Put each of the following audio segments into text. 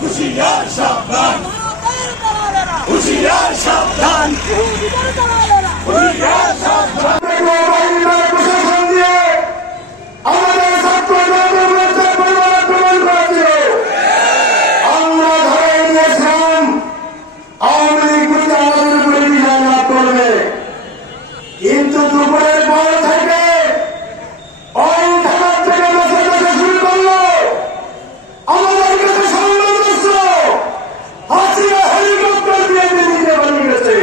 হুশিয়ার সাবধান, হুশিয়ার সাবধান, হুশিয়ার সাবধান। প্রশাসন দিয়ে আমাদের ছাত্র আমরা ধরে নিয়েছিলাম আওয়ামী লীগ বুঝে আমাদের উপরে বিজয় লাভ করবে, কিন্তু দুপুরের পর থেকে ওই ঢাকা থেকে মেসেজ আসা শুরু করলো আমাদের কাছে সংবাদ আসছে হাসিনা হেলিকপ্টার দিয়ে দিল্লিতে বানিয়ে গেছে।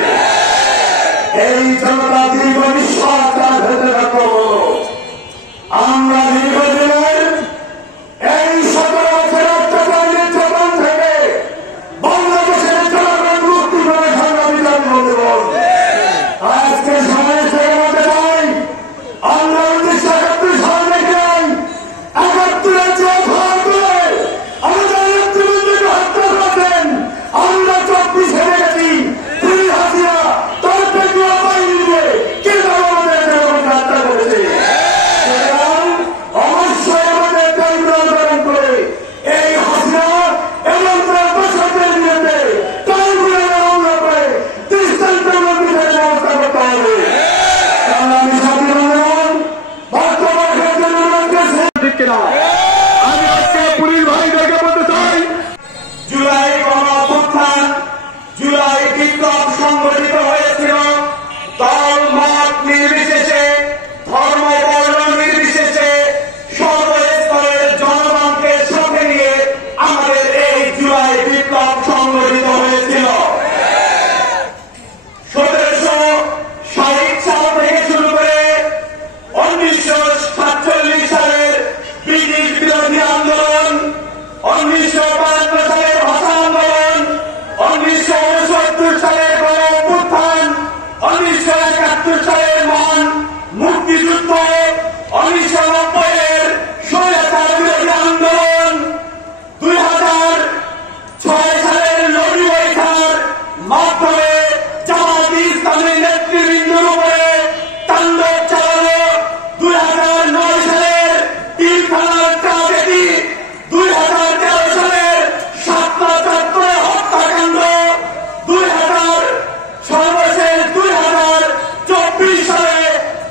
এই জনতা দীর্ঘ বিশ্বাস তার ভেতরে রাখবো। আমরা দীর্ঘদিনের এই 17 বছরের অত্যাচার নির্যাতন থেকে বাংলাদেশের জনগণ মুক্তি করে সংগ্রামী জাতি বন্ধুগণ, আজকে সময় থেকে বলতে চাই আমরা 1971 সাল থেকে 71-এর যে ভাগ করে আমাদের নেতৃবৃন্দকে হত্যা করেছেন, আমরা 24-এ দেখেছি পুলিশ হাসিনা তার পেটুয়া বাহিনী দিয়ে কিভাবে আমাদের জনগণকে হত্যা করেছে। সুতরাং অবশ্যই আমাদের দায়িত্ব করে এই হাসিনা এবং তার প্রশাসনের বিরুদ্ধে ট্রাইব্যুনালে মামলা করে দৃষ্টান্তমূলক বিচারের ব্যবস্থা করতে হবে। আমি সাথী বন্ধুগণ, বর্তমান আমি আজকে পুলিশ ভাইদেরকে বলতে চাই, জুলাই গণঅভ্যুত্থান, জুলাই বিপ্লব সংগঠিত হয়েছিল দল মত নির্বিশেষে, ধর্ম বর্ণ নির্বিশেষে সর্বস্তরের জনগণকে সাথে নিয়ে আমাদের এই জুলাই বিপ্লব সংগঠিত হয়েছিল। 1760 সাল থেকে শুরু করে 1947 সালের ব্রিটিশ বিরোধী আন্দোলন, 1952 সালের ভাষা আন্দোলন, 1969 সালের গণঅভ্যুত্থান, 1971 সালের মহান মুক্তিযুদ্ধ, 1990-এর স্বৈরাচার বিরোধী আন্দোলন, 2006 সালের লবি বৈঠার মাধ্যমে জামায়াতে ইসলামী নেতৃবৃন্দের উপরে তাণ্ডব চালানো, 2009 সালের পিলখানার ট্রাজেডি, 2013 সালের সাতটা ছাত্রের হত্যাকাণ্ড, সর্বশেষ 2024 সালে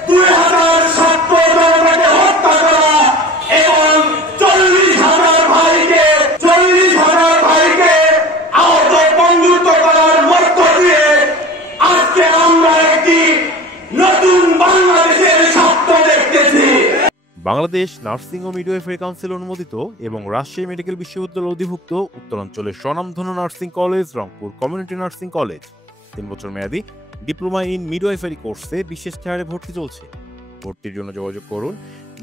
2000 ছাত্র জনতাকে হত্যা করা এবং 40,000 ভাইকে আহত বন্ধুত্ব করার মধ্য দিয়ে আজকে আমরা একটি নতুন বাংলাদেশের স্বপ্ন দেখতেছি। বাংলাদেশ নার্সিং ও মিডওয়াইফারি কাউন্সিল অনুমোদিত এবং রাজশাহী মেডিকেল বিশ্ববিদ্যালয় অধিভুক্ত উত্তরাঞ্চলের স্বনামধন্য nursing college Rangpur community nursing college 3 বছর মেয়াদী ডিপ্লোমা ইন মিডওয়াইফারি কোর্সে বিশেষ ছাড়ে ভর্তি চলছে। ভর্তির জন্য যোগাযোগ করুন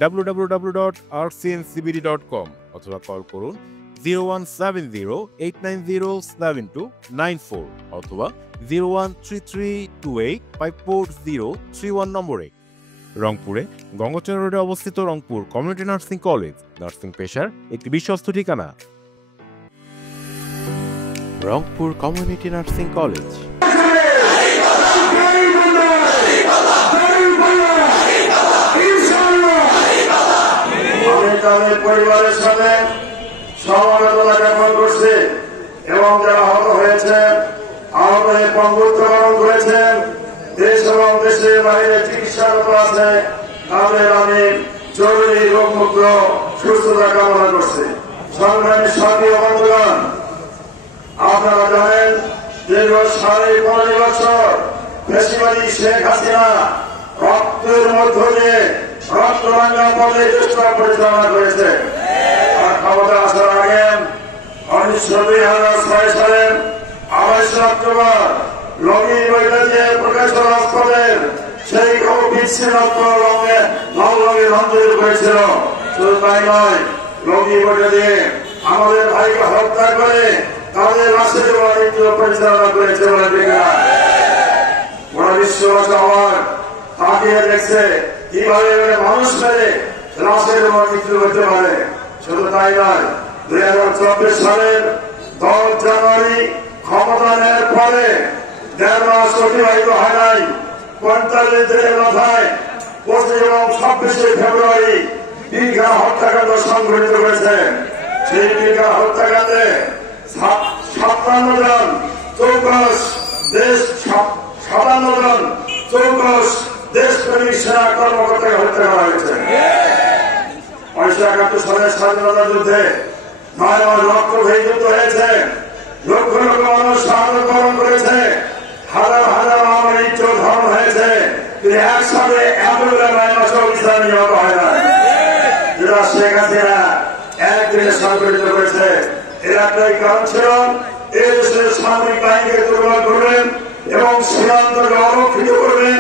www.rcncbd.com অথবা কল করুন 0170-890-7294 অথবা 013328543031 নম্বরে। রংপুরে গঙ্গোচর রোডে অবস্থিত Rangpur community nursing college nursing পেশার একটি বিশ্বস্ত ঠিকানা। Rangpur community nursing college. আমি তাদের পরিবারের সাথে সমবেদনা জ্ঞাপন করছি এবং যারা আহত হয়েছেন, আহত হয়ে পঙ্গুত্ব বরণ করেছেন, দেশ এবং দেশের বাইরে চিকিৎসারত আছে, তাদের আমি জরুরি রোগমুক্ত সুস্থতা কামনা করছি। সংগ্রামী সাথী ও বন্ধুগণ, আপনারা জানেন দীর্ঘ 15.5 বছর ফ্যাসিবাদী শেখ হাসিনা রক্তের মধ্য দিয়ে রক্তরাঙ্গা পথে চেষ্টা পরিচালনা করেছে। আর ক্ষমতা আসার আগে 2006 সালের 28 অক্টোবর লগি বৈঠকে প্রকাশন রাজপথের সেই বিচ্ছিন্ন রঙে লাল রঙের রঞ্জিত করেছিল। শুধু তাই নয়, লগি বৈঠকে আমাদের ভাইকে হত্যা করে তাদের লাশের বাণিজ্য পরিচালনা করেছে বলে দেখা ওরা বিশ্ববাসী আমার তাকিয়ে দেখছে কিভাবে মানুষ মেরে লাশের বাণিজ্য করতে পারে। শুধু তাই নয়, 2024 সালের 10 জানুয়ারি ক্ষমতা নেওয়ার পরে 1.5 মাস অতিবাহিত হয় নাই, 45 দিনের মাথায় 25 এবং 26 57 জন চৌকস দেশ 57 জন চৌকস দেশপ্রেমিক সেনা কর্মকর্তাকে হত্যা করা হয়েছে। 1971 সালের স্বাধীনতা যুদ্ধে 9 মাস রক্তক্ষয়ী যুদ্ধ হয়েছে, লক্ষ লক্ষ মানুষ শাহাদাত বরণ করেছে, হাজার হাজার মামলা ইজ্জত হরণ হয়েছে, কিন্তু একসাথে এতগুলো 9 মাসে অফিসার নিহত হয় না, যেটা শেখ হাসিনা একদিনে সংগঠিত করেছে। এর একটাই কারণ ছিল এই দেশের সামরিক বাহিনীকে দুর্বল করবেন এবং সীমান্তকে অরক্ষিত করবেন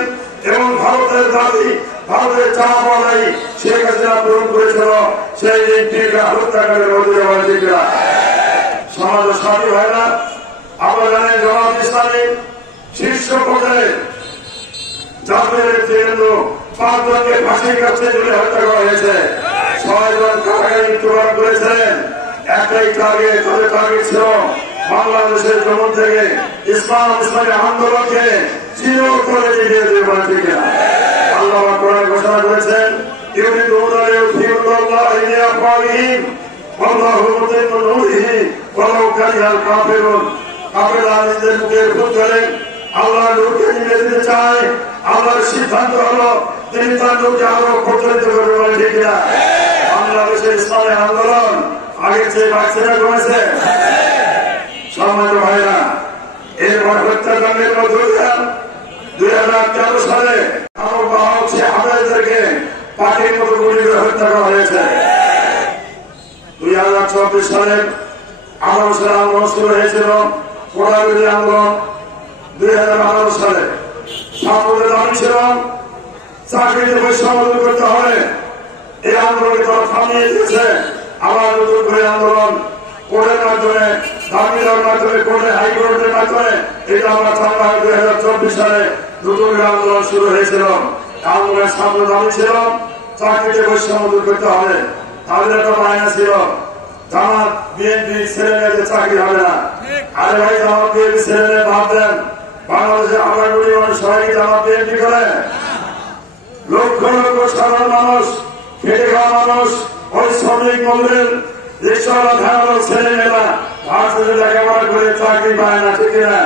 এবং ভারতের দাবি ভারতের চাপ আদায় শেখ হাসিনা পূরণ করেছিল। সেই দিনটিকে হত্যাকারীর অভিযোগ হয়েছিল। সমাজ সাথী হয় না, আপনারা জানেন জামাত ইসলামী শীর্ষ পর্যায়ে জাতীয় নেতৃবৃন্দ 5 জনকে ফাঁসির কাছে ঝুলে হত্যা করা হয়েছে, 6 জন কারাগারে মৃত্যুবরণ করেছিলেন। একটাই টার্গেট, তাদের টার্গেট ছিল বাংলাদেশের জমিন থেকে ইসলামী আন্দোলনকে চির করে দিয়ে দেবেন। ঠিক না? আল্লাহ কোরআনে ঘোষণা করেছেন ইউরিদুনা লিইউতিউল্লাহি মিন আফওয়াহিহিম ওয়াল্লাহু মুতিম্মু নূরিহি ওয়ালাউ কারিহাল কাফিরুন। কাফেররা নিজেদের মুখের ফুল ধরে আল্লাহর নূরকে নিভিয়ে দিতে চায়। আল্লাহর সিদ্ধান্ত হলো তিনি তার নূরকে আরো প্রজ্বলিত করবেন। ঠিক না? বাংলাদেশের ইসলামী আন্দোলন আগের চেয়ে বাড়ছে না কমেছে? সম্মানিত ভাইরা, এরপর হত্যাকাণ্ডের মধ্য দিয়ে 2013 সালে আরো বাহক হাজারদেরকে পাখির মতো গুলি করে হত্যা করা হয়েছে। 2024 সালে 18 সালে আন্দোলন শুরু হয়েছিল, কোটা বিরোধী আন্দোলন। 2018 সালে ছাত্রদের দাবি ছিল চাকরিতে বৈষম্য দূর করতে হবে। এই আন্দোলনকে তারা থামিয়ে দিয়েছে। আবার নতুন করে আন্দোলন কোর্টের মাধ্যমে, দাবি দেওয়ার মাধ্যমে, কোর্টে হাইকোর্টের মাধ্যমে এটা আমরা চাঙ্গা 2024 সালে নতুন করে আন্দোলন শুরু হয়েছিল। আন্দোলনের ছাত্র দাবি ছিল চাকরিতে বৈষম্য দূর করতে হবে। তাদের একটা বায়না ছিল জামাত বিএনপি ছেলে মেয়েদের চাকরি হবে না। আরে ভাই, জামাত বিএনপি ছেলে মেয়ে ভাব দেন, বাংলাদেশে আমরা কোটি মানুষ সবাই জামাত বিএনপি করে? লক্ষ লক্ষ সাধারণ মানুষ, খেটে খাওয়া মানুষ, ওই শ্রমিক মজুরের রিক্সাওয়ালা ধারালো ছেলে মেয়েরা ভারতের লেখাপড়া করে চাকরি পায় না। ঠিক না?